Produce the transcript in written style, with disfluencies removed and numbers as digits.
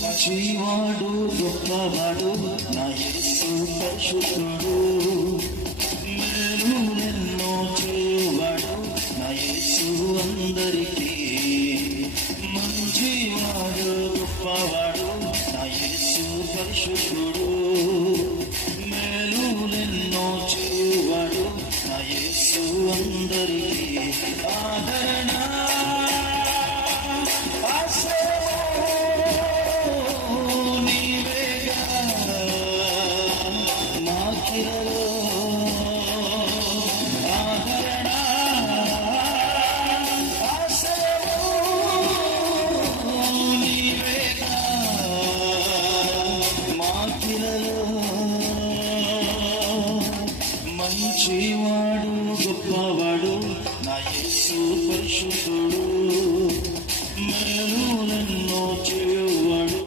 మంచివాడు గొప్పవాడు నా యేసు పరిశుద్ధుడు, మేలులెన్నో చేయువాడు నా యేసు అందరికీ. మంచివాడు గొప్పవాడు నా యేసు పరిశుద్ధుడు, మేలులెన్నో చేయువాడు నా యేసు అందరికీ. ఆదరణ మంచివాడు